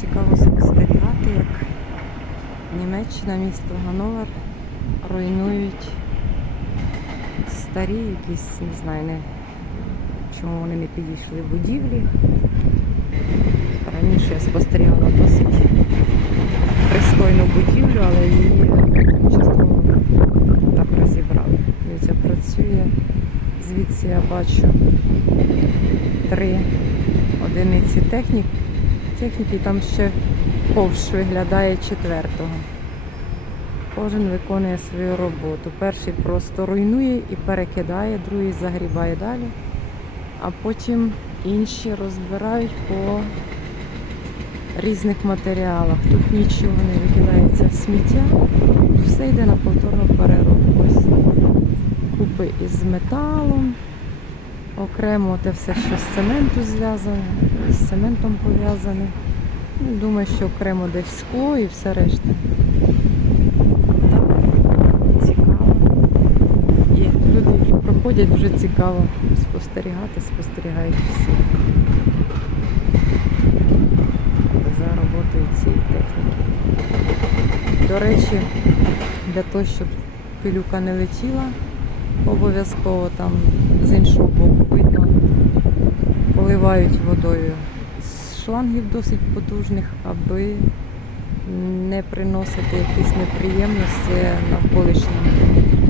цікаво спостерігати, як Німеччина, місто Гановер руйнують старі якісь, не знаю, не, чому вони не підійшли в будівлі. Раніше я спостерігала досить пристойну будівлю, але її частково так розібрали. Дивіться, працює. Звідси я бачу три одиниці техніки техніки, там ще ковш виглядає четвертого. Кожен виконує свою роботу. Перший просто руйнує і перекидає, другий загрібає далі, а потім інші розбирають по різних матеріалах. Тут нічого не викидається в сміття, все йде на повторну переробку. Купи із металом, окремо те все, що з цементу зв'язане, з цементом пов'язане. Ну, Думаю, що окремо десь скло і все решта. Так, цікаво. Люди, проходять, дуже цікаво спостерігати, спостерігають всі за роботою цієї техніки. До речі, для того, щоб пилюка не летіла, обов'язково там з іншого боку видно, поливають водою. З шлангів досить потужних, аби не приносити якісь неприємності навколишнім